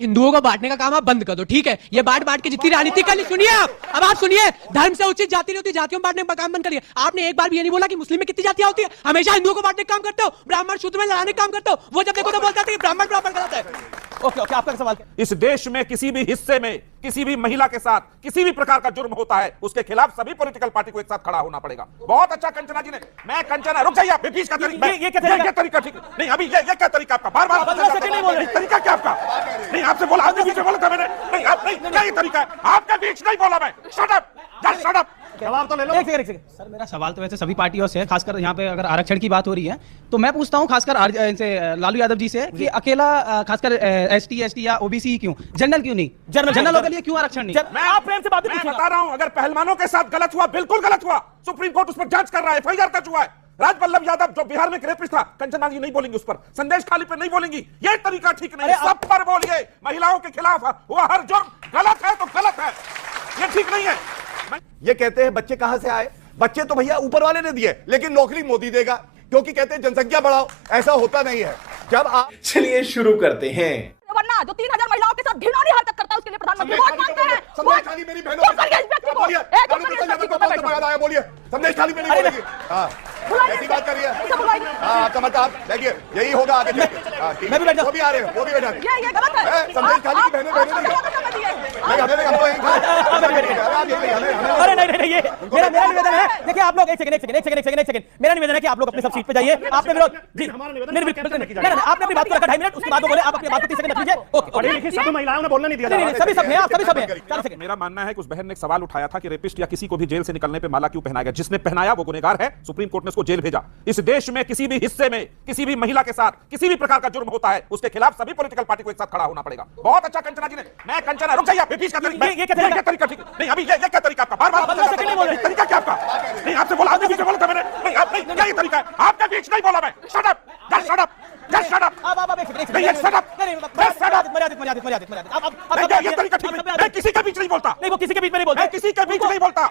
हिंदुओं को बांटने का काम आप बंद कर दो, ठीक है? ये बांट के जितनी राजनीति कर ली, सुनिए अब आप सुनिए, धर्म से उचित जाति नहीं होती, जातियों में बांटने का काम बंद करिए। आपने एक बार भी ये नहीं बोला कि मुस्लिम में कितनी जातियां होती है। हमेशा हिंदुओं को बांटने का काम करते हो, ब्राह्मण शूद्र में लड़ाने का काम करते हो। वो जब देखो तो बोलते हैं कि ब्राह्मण बराबर गलत है। ओके, आपका सवाल क्या? इस देश में किसी भी हिस्से में किसी भी महिला के साथ किसी भी प्रकार का जुर्म होता है, उसके खिलाफ सभी पॉलिटिकल पार्टी को एक साथ खड़ा होना पड़ेगा। बहुत अच्छा कंचना जी ने, मैं कंचना, रुक जाइए आप, बीच का तरीका, ये तरीका ठीक नहीं। अभी ये क्या तरीका आपका? बार बार तरीका क्या आपका? नहीं, आपसे बोला, आपने बीच में बोला था मैंने। नहीं, आप नहीं, क्या ये तरीका है? आपके बीच नहीं बोला मैं। Shut up, just shut up. जवाब तो ले लो। एक सेकंड सर, मेरा सवाल तो वैसे सभी पार्टियों से है, खासकर यहाँ पे अगर आरक्षण की बात हो रही है तो मैं पूछता हूँ खासकर इनसे लालू यादव जी से कि अकेला खासकर एसटी या ओबीसी क्यों, जनरल क्यों नहीं? जनरलों के लिए क्यों आरक्षण नहीं? मैं प्रेम से बात बता रहा हूँ, अगर पहलवानों के साथ गलत हुआ, बिल्कुल गलत हुआ, सुप्रीम कोर्ट उस पर जांच कर रहा है, एफआईआर दर्ज हुआ है। राजवल्लभ यादव जो बिहार में रेपिस्ट था, कंचना जी नहीं बोलेंगी उस पर, संदेश खाली पे नहीं बोलेंगी, ये तरीका ठीक नहीं है। सब पर बोलिए, महिलाओं के खिलाफ हुआ हर जुर्म गलत है तो गलत है, ये ठीक नहीं है। ये कहते हैं बच्चे कहां से आए? बच्चे तो भैया ऊपर वाले ने दिए, लेकिन नौकरी मोदी देगा, क्योंकि कहते हैं जनसंख्या बढ़ाओ। ऐसा होता नहीं है। जब आप चलिए शुरू करते हैं। वरना जो 3000 महिलाओं के साथ घिनौनी हरकत करता है उसके लिए प्रधानमंत्री वोट मांगते हैं। संदेश खाली मेरी बहनों को बोलिए, बोलिए संदेश खाली में नहीं बोलेगी। हाँ, ऐसी बात करिए। हाँ, कमलताब देखिए, यही होगा आगे चलके। मैं भी बैठा, वो भी आ रहे हैं, वो भी बैठा। ये गलत है। संदेश खाली की बहनें अरे नहीं, ये मेरा निवेदन है। देखिए आप लोग एक सेकंड, मेरा निवेदन है कि आप लोग अपनी सब सीट पे जाइए। आपने विरोध जी, आपने अपनी बात को रखा 2.5 मिनट, उसके बाद बोले आप अपनी बात को 30 सेकंड रख लीजिए। ओके, सभी महिलाओं ने बोलना नहीं दिया। सभी सब हैं, आप सभी सब हैं। मेरा मानना है कि उस बहन ने एक सवाल उठाया था कि रेपिस्ट या किसी को भी जेल से निकलने पे माला क्यों पहनाया गया। जिसने पहनाया वो गुनहगार है, सुप्रीम कोर्ट ने उसको जेल भेजा। इस देश में किसी भी हिस्से में किसी भी महिला के साथ किसी भी प्रकार का जुर्म होता है, उसके खिलाफ सभी पॉलिटिकल पार्टी को एक साथ खड़ा होना पड़ेगा। बहुत अच्छा कंचना जी ने, मैं कंचना, रुक जाइए आप, बीच का तरीका, ये तरीका ठीक नहीं। अभी ये क्या तरीका आपका? बार बार तरीका क्या आपका? नहीं, आपसे बोला, आपने बीच में बोला था मैंने। नहीं, आप नहीं, क्या ये तरीका है? आपके बीच नहीं बोला मैं। Shut up, just shut up, just shut up. आप एक नहीं, shut up, just shut up. मर्यादित। ये तरीका ठीक नहीं। मैं किसी के बीच नहीं बोलता। नहीं, वो किसी के बीच में नहीं बोलता। मैं किसी के बीच नहीं बोलता।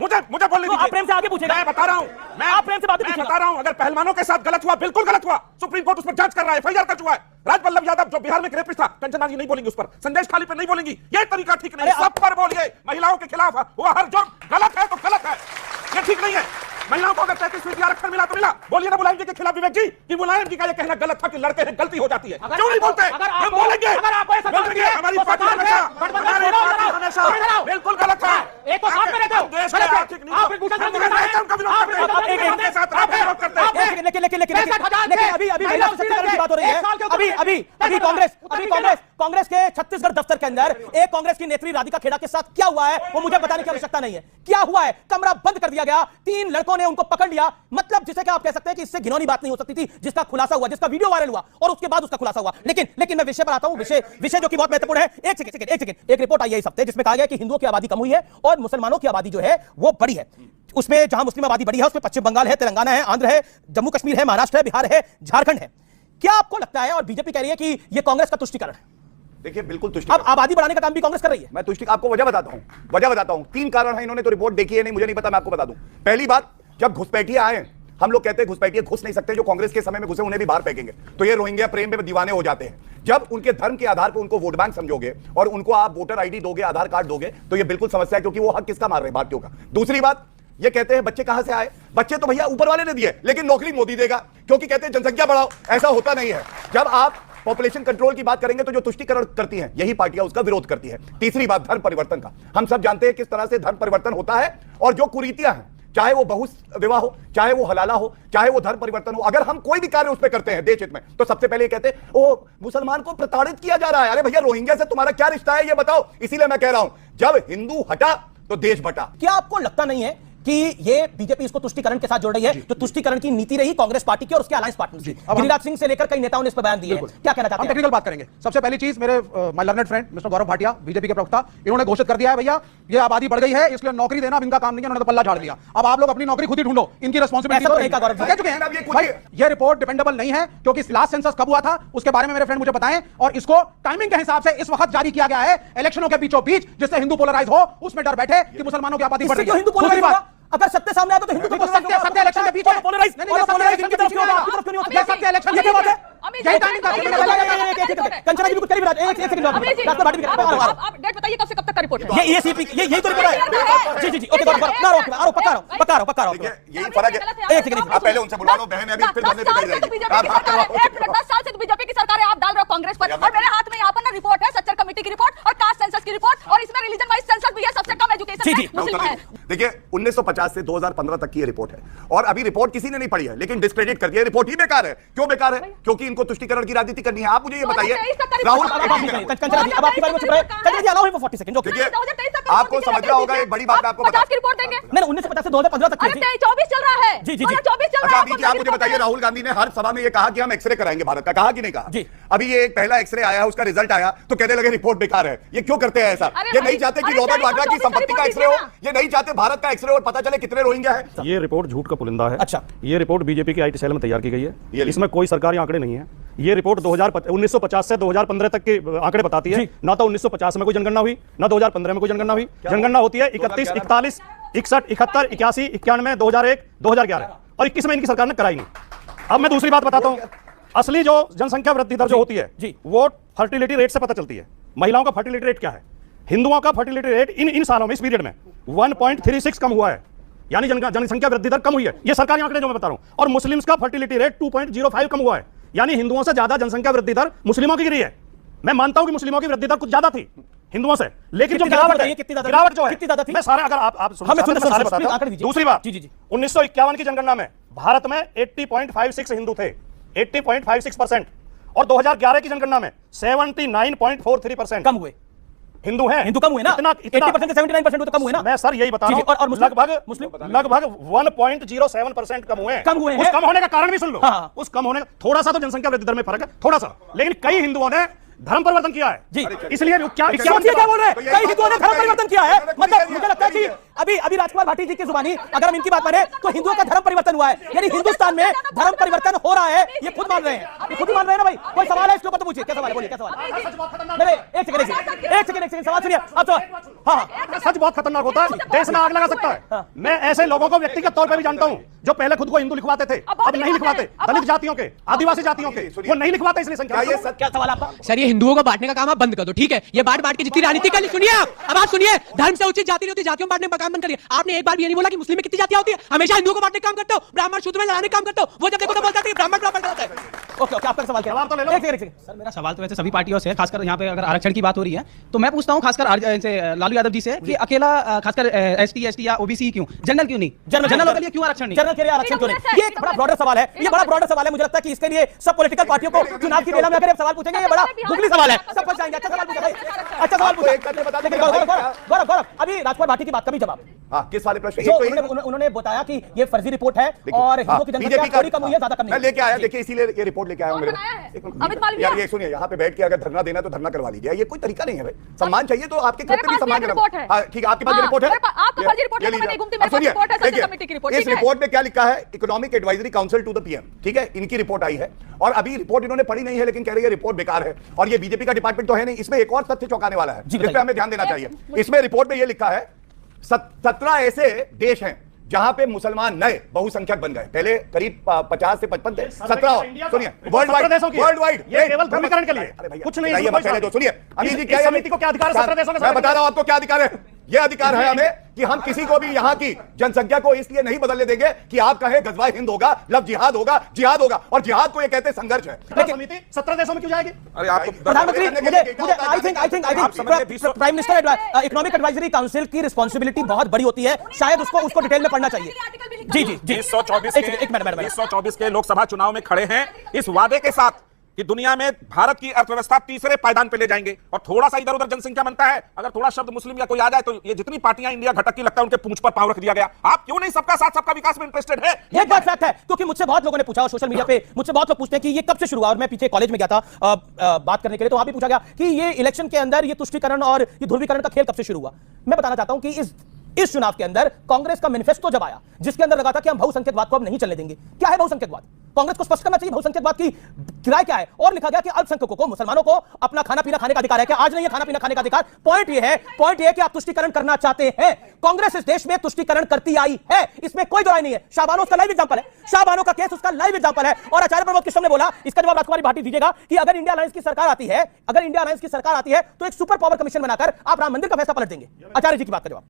मुझे बोलने दीजिए। आप प्रेम से आगे पूछेगा। मैं बता रहा हूं, आप प्रेम से बात मैं बता रहा हूं, अगर पहलवानों के साथ गलत हुआ, बिल्कुल गलत हुआ, सुप्रीम कोर्ट उस पर जांच कर रहा है, एफआईआर दर्ज हुआ है। राजवल्लभ यादव जो बिहार में रेपिस्ट था, कंचना जी नहीं बोलेंगी उस पर, संदेश खाली पे नहीं बोलेंगी, ये तरीका ठीक नहीं है। सब पर बोलिए, महिलाओं के खिलाफ हुआ हर जुर्म गलत है तो गलत है, ये ठीक नहीं है। महिलाओं को अगर 33% आरक्षण मिला तो मिला। बोलिए ना मुलायम जी के खिलाफ विवेक जी कि मुलायम जी का ये कहना गलत था कि लड़ते हैं गलती हो जाती है। क्यों नहीं बोलते? हम बोलेंगे, हमारी पार्टी हमेशा बिल्कुल गलत है। देश के आर्थिक नीतियों कांग्रेस के छत्तीसगढ़ दफ्तर के अंदर एक कांग्रेस की नेत्री राधिका खेड़ा के साथ क्या हुआ है वो मुझे बताने की आवश्यकता नहीं है। क्या हुआ है? कमरा बंद कर दिया गया, 3 लड़कों ने उनको पकड़ लिया। मतलब जिसे क्या आप कह सकते हैं कि इससे घिनौनी बात नहीं हो सकती थी, जिसका खुलासा हुआ, जिसका वीडियो वायरल हुआ और उसके बाद उसका खुलासा हुआ। लेकिन मैं विषय पर आता हूं, विषय जो कि बहुत महत्वपूर्ण है। एक सेकंड, एक रिपोर्ट आई है इस हफ्ते जिसमें कहा गया कि हिंदुओं की आबादी कम हुई है और मुसलमानों की आबादी जो है वो बढ़ी है। उसमें जहां मुस्लिम आबादी बढ़ी है उसमें पश्चिम बंगाल है, तेलंगाना है, आंध्र है, जम्मू कश्मीर है, महाराष्ट्र है, बिहार है, झारखंड है। क्या आपको लगता है, और बीजेपी कह रही है कि यह कांग्रेस का तुष्टीकरण है? देखिए, बिल्कुल तुष्टि। अब आबादी बढ़ाने का काम भी कांग्रेस कर रही है। मैं तुष्टि आपको वजह बताता हूं। 3 कारण है, इन्होंने तो रिपोर्ट देखी है नहीं, मुझे नहीं पता, मैं आपको बता दूं। पहली बात, जब घुसपैठिए आए, हम लोग कहते हैं घुसपैठिए घुस नहीं सकते, जो कांग्रेस के समय में घुसे उन्हें भी बाहर फेंकेंगे। तो ये रोहिंग्या प्रेम में दीवाने हो जाते हैं। जब उनके धर्म के आधार पर उनको वोट बैंक समझोगे और उनको आप वोटर आईडी दोगे, आधार कार्ड दोगे, तो ये बिल्कुल समस्या है, क्योंकि वो हक किसका मार रहे हैं? भारतीयों का। दूसरी बात, ये कहते हैं बच्चे कहां से आए? बच्चे तो भैया ऊपर वाले ने दिए, लेकिन नौकरी मोदी देगा, क्योंकि कहते हैं जनसंख्या बढ़ाओ। ऐसा होता नहीं है। जब आप पॉपुलेशन कंट्रोल की बात करेंगे तो जो तुष्टीकरण करती हैं यही पार्टियां उसका विरोध करती है। तीसरी बात, धर्म परिवर्तन का। हम सब जानते हैं किस तरह से धर्म परिवर्तन होता है, और जो कुरीतियां हैं, चाहे वो बहु विवाह हो, चाहे वो हलाला हो, चाहे वो धर्म परिवर्तन हो, अगर हम कोई भी कार्य उस पर करते हैं देश हित में, तो सबसे पहले कहते हैं ओ मुसलमान को प्रताड़ित किया जा रहा है। अरे भैया, रोहिंग्या से तुम्हारा क्या रिश्ता है ये बताओ। इसीलिए मैं कह रहा हूं, जब हिंदू हटा तो देश बटा। क्या आपको लगता नहीं है कि ये बीजेपी इसको तुष्टीकरण के साथ जोड़ रही है, जो तुष्टीकरण की नीति रही कांग्रेस पार्टी की और उसके अलायंस पार्टनर की? गिरिराज सिंह से लेकर कई नेताओं ने इस पर बयान दिए हैं। क्या कहना चाहते हैं? हम टेक्निकल बात करेंगे। सबसे पहली चीज, मेरे my learned friend mister Gaurav Bhatia, BJP के प्रवक्ता, इन्होंने घोषित कर दिया है भैया ये आबादी बढ़ गई है, इसलिए नौकरी देना अब इनका काम नहीं है, उन्होंने तो पल्ला झाड़ दिया। अब आप लोग अपनी नौकरी खुद ही ढूंढो, इनकी रिस्पांसिबिलिटी कह चुके हैं भाई। ये रिपोर्ट डिपेंडेबल नहीं है, क्योंकि लास्ट सेंसस कब हुआ था उसके बारे में मेरे फ्रेंड मुझे बताएं, और इसको टाइमिंग के हिसाब से इस वक्त जारी किया गया है, इलेक्शनों के बीचों बीच, जिससे हिंदू पोलराइज हो, उसमें डर बैठे कि मुसलमानों की आबादी बढ़ रही है। अगर सत्य सामने आए तो हिंदू सत्य इलेक्शन के बीच पोलराइज इलेक्शन की तरफ क्यों होगा? सत्य इलेक्शन की बात है। यही टाइमिंग था। कंचना जी भी कुछ करीब एक सेकंड रास्ता भाटी आप डेट बताइए कब से कब तक का रिपोर्ट है? ये सीपी यही तो रिपोर्ट है। जी ओके पक्का रहो देखिए यही फर्क है। एक सेकंड आप पहले उनसे बुला लो, बहन है अभी फिर बनने पे कही जाएगी। 10 साल से बीजेपी की सरकार है, आप डाल रहे हो कांग्रेस पर। और मेरे हाथ में यहाँ पर ना रिपोर्ट है, सच्चर कमेटी की रिपोर्ट और कास्ट सेंसस की रिपोर्ट, और इसमें रिलीजन वाइज सेंसस भी है। सबसे कम एजुकेशन मुस्लिम है। देखिए 1950 से 2015 तक की ये रिपोर्ट है और अभी रिपोर्ट किसी ने नहीं पढ़ी है, लेकिन डिस्क्रेडिट कर दिया। रिपोर्ट ही बेकार है। क्यों बेकार है? क्योंकि इनको तुष्टीकरण की राजनीति करनी है। आप मुझे ये बताइए राहुल, कंचना जी अब आपकी बारे में चुप रहे। कंचना जी अलाउ हिम फॉर 40 सेकंड। देखिए आपको समझना होगा, एक बड़ी बात मैं आपको बता, की रिपोर्ट देंगे। मैंने 1950 से 2015 तक अरे 24 चल रहा है। जी 24 चल अच्छा रहा अभी आप मुझे बताइए, राहुल गांधी ने हर सभा में ये कहा कि हम एक्सरे कराएंगे भारत का, कहा कि नहीं कहा? जी। अभी ये एक पहला एक्सरे आया, उसका रिजल्ट आया तो कहने लगे रिपोर्ट बेकार है। ये क्यों करते हैं ऐसा? ये नहीं चाहते कि रॉबर्ट वाड्रा की संपत्ति का एक्सरे हो, ये नहीं चाहते भारत का एक्सरे हो और पता चले कितने रोहिंग्या है। ये रिपोर्ट झूठ का पुलिंदा है। अच्छा। ये रिपोर्ट बीजेपी की आईटी सेल में तैयार की गई है। इसमें कोई सरकारी आंकड़े नहीं है। ये रिपोर्ट 1950 से 2015 तक के आंकड़े बताती है। ना तो 1950 में कोई जनगणना हुई, ना 2015 में कोई जनगणना हुई। जनगणना होती है 31, 41, 61, 71, 81, 91, 2001, 2011 और 21 में इनकी सरकार ने कराई नहीं। अब मैं दूसरी बात बताता हूं। असली जो जनसंख्या वृद्धि दर जो होती है जी, वो फर्टिलिटी रेट से पता चलती है। महिलाओं का फर्टिलिटी रेट क्या है? हिंदुओं का फर्टिलिटी रेट इन सालों में, इस पीरियड में 1.36 कम हुआ है, यानी जनसंख्या वृद्धि दर कम हुई है। ये सरकारी आंकड़े जो मैं बता रहा हूं। और मुस्लिम्स का फर्टिलिटी रेट 2.05 कम हुआ है, यानी हिंदुओं से ज्यादा जनसंख्या वृद्धि दर मुस्लिमों की गिरी है। मैं मानता हूं कि मुस्लिमों की वृद्धि दर कुछ ज्यादा थी हिंदुओं से, लेकिन जो गिरावट है, गिरावट जो है कितनी ज्यादा थी? मैं सारे अगर आप हमें सारे बताता हूं। दूसरी बात, जी 1951 की जनगणना में भारत में 80.56 हिंदू थे, 80.56%, और 2011 की जनगणना में 79.43% कम हुए। हिंदू हैं। हिंदू कम हुए ना? 80% से 79% तो कम हुए ना? मैं सर यही बता रहा हूं। और लगभग 1.07% कम हुए हैं। उस कम होने का कारण भी सुन लो। हाँ। उस कम होने का थोड़ा सा तो जनसंख्या वृद्धि दर में फर्क है, थोड़ा सा, लेकिन कई हिंदुओं ने धर्म परिवर्तन किया है जी। इसलिए क्या बोल रहे हैं? कई हिंदुओं ने धर्म परिवर्तन किया है। मतलब मुझे लगता है कि अभी राजकुमार भाटी जी की जुबानी अगर हम इनकी बात माने तो हिंदुओं का धर्म परिवर्तन हुआ है, यानी हिंदुस्तान में धर्म परिवर्तन हो रहा है। ये खुद मान रहे हैं, ये खुद मान रहे हैं ना भाई। कोई सवाल है इसके ऊपर तो पूछिए। क्या सवाल है? बोलिए क्या सवाल है? एक सेकंड सवाल सुनिए आप तो। हाँ, सच बहुत खतरनाक होता है, देश में आग लगा सकता है। मैं ऐसे लोगों को व्यक्तिगत तौर पर भी जानता हूं जो पहले खुद को हिंदू लिखवाते थे, अब नहीं लिखवाते। दलित जातियों के, आदिवासी जातियों के, वो नहीं लिखवाते इसलिए संख्या। क्या सवाल आपका? सर ये हिंदुओं को बांटने का काम आप बंद कर दो, ठीक है? ये बांट के जितनी राजनीति कर ली, सुनिए अब आप सुनिए। धर्म से उचित जाति नहीं होती, जातियों में बांटने का काम बंद करिए। आपने एक बार भी ये नहीं बोला कि मुस्लिम में कितनी जातियां होती है। हमेशा हिंदुओं को बांटने का काम करते हो, ब्राह्मण शूद्र में लड़ाने का काम करते हो। वो जब देखो तो बोलता है कि ब्राह्मण होता है। ओके आपका सवाल क्या? तो ले लो। एक सेकंड सर मेरा सवाल तो वैसे सभी पार्टियों से, खासकर यहाँ पे अगर आरक्षण की बात हो रही है तो मैं पूछता हूँ खासकर लालू यादव जी से कि अकेला खासकर एसटी या ओबीसी क्यों, जनरल क्यों नहीं? जनरल के लिए क्यों आरक्षण नहीं? जनरल के लिए आरक्षण क्यों नहीं? ये एक बड़ा ब्रॉडर सवाल है। ये बड़ा ब्रॉडर सवाल है। मुझे लगता है कि इसके लिए सब पॉलिटिकल पार्टियों को चुनाव की बेला में अगर सवाल पूछेंगे, ये बड़ा गुगली सवाल है। सब फंस जाएंगे। अच्छा सवाल पूछा भाई, अच्छा सवाल पूछा। लेकिन गौरव अभी राजकुमार भाटी की बात का भी जवाब। हाँ, किस वाले प्रश्न? उन्होंने बताया कि ये फर्जी रिपोर्ट है और हिंदुओं की जनसंख्या थोड़ी कम हुई है, ज्यादा कम नहीं। मैं लेके आया, देखिए इसीलिए ये रिपोर्ट लेके आया हूं मेरे को। यार ये सुनिए, यहाँ पे बैठ के अगर धरना देना तो धरना करवा लीजिए। ये कोई तरीका नहीं है भाई। सम्मान चाहिए तो आपके खुद भी सम्मान करना। ठीक है, आपके पास रिपोर्ट है। आपका फर्जी रिपोर्ट है, मैं नहीं घूमती, मेरे पास रिपोर्ट है सच्चर कमेटी की रिपोर्ट। इस रिपोर्ट में क्या लिखा है? Economic advisory council to the PM, ठीक है, इनकी रिपोर्ट आई है और अभी रिपोर्ट इन्होंने पढ़ी नहीं है, लेकिन कह रही है रिपोर्ट बेकार है। और ये बीजेपी का डिपार्टमेंट तो है नहीं। इसमें एक और तथ्य चौंकाने वाला है, जिस पे हमें ध्यान देना चाहिए। इसमें रिपोर्ट में यह लिखा है 17 ऐसे देश हैं जहां पे मुसलमान नए बहुसंख्यक बन गए। पहले करीब 50 से 55 थे, 17। सुनिए, वर्ल्ड वाइड ये केवल ध्रुवीकरण के लिए, कुछ नहीं है। पहले तो सुनिए, अभी जी क्या समिति को क्या अधिकार है? 17 देशों मैं बता रहा हूं आपको क्या अधिकार है। ये अधिकार है हमें कि हम किसी को भी यहाँ की जनसंख्या को इसलिए नहीं बदलने देंगे कि आप कहें गजवा हिंद होगा, लफ्ज़ जिहाद होगा, और जिहाद को ये कहते हैं संघर्ष है। समिति 17 देशों में क्यों जाएगी? अरे आप प्रधानमंत्री, I think prime minister economic advisory council की रिस्पांसिबिलिटी बहुत बड़ी होती है। शायद उसको डिटेल में पढ़ना चाहिए। जी 2024 के लोकसभा चुनाव में खड़े हैं इस वादे के साथ कि दुनिया में भारत की अर्थव्यवस्था तीसरे पायदान पे ले जाएंगे। और थोड़ा सा इधर उधर जनसंख्या बनता है, अगर थोड़ा शब्द मुस्लिम या कोई आ जाए तो ये जितनी पार्टियां इंडिया घटक की लगता है उनके पूंछ पर पांव रख दिया गया। आप क्यों नहीं सबका साथ सबका विकास में इंटरेस्टेड है? एक बात फैक्ट है, क्योंकि मुझसे बहुत लोगों ने पूछा और सोशल मीडिया पे मुझसे बहुत लोग पूछते हैं कि ये कब से शुरू हुआ। और मैं पीछे कॉलेज में गया था बात करने के लिए, तो वहां भी पूछा गया कि ये इलेक्शन के अंदर ये तुष्टीकरण और ये ध्रुवीकरण का खेल कब से शुरू हुआ। मैं बताना चाहता हूं कि इस चुनाव के अंदर कांग्रेस का मैनिफेस्टो जब आया, जिसके अंदर लगा था कि हम बहुसंख्यकवाद को अब नहीं चलने देंगे। क्या है बहुसंख्यकवाद? कांग्रेस को स्पष्ट करना चाहिए बहुसंख्यकवाद की किराए क्या है। और लिखा गया कि अल्पसंख्यकों को, मुसलमानों को अपना खाना पीना खाने का अधिकार है। क्या आज नहीं है खाना पीना खाने का अधिकार? पॉइंट ये है कि आप तुष्टीकरण करना चाहते हैं। कांग्रेस इस देश में तुष्टीकरण करती आई है, इसमें कोई दो राय नहीं है। शाहबानो उसका लाइव एग्जांपल है, शाहबानो का केस उसका लाइव एग्जांपल है। और आचार्य प्रमोद किशोर ने बोला, इसका जवाब राजकुमारी भाटी दीजिएगा कि अगर इंडिया अलायंस की सरकार आती है, तो एक सुपर पावर कमीशन बनाकर आप राम मंदिर का फैसला पलट देंगे। आचार्य जी की बात का जवाब।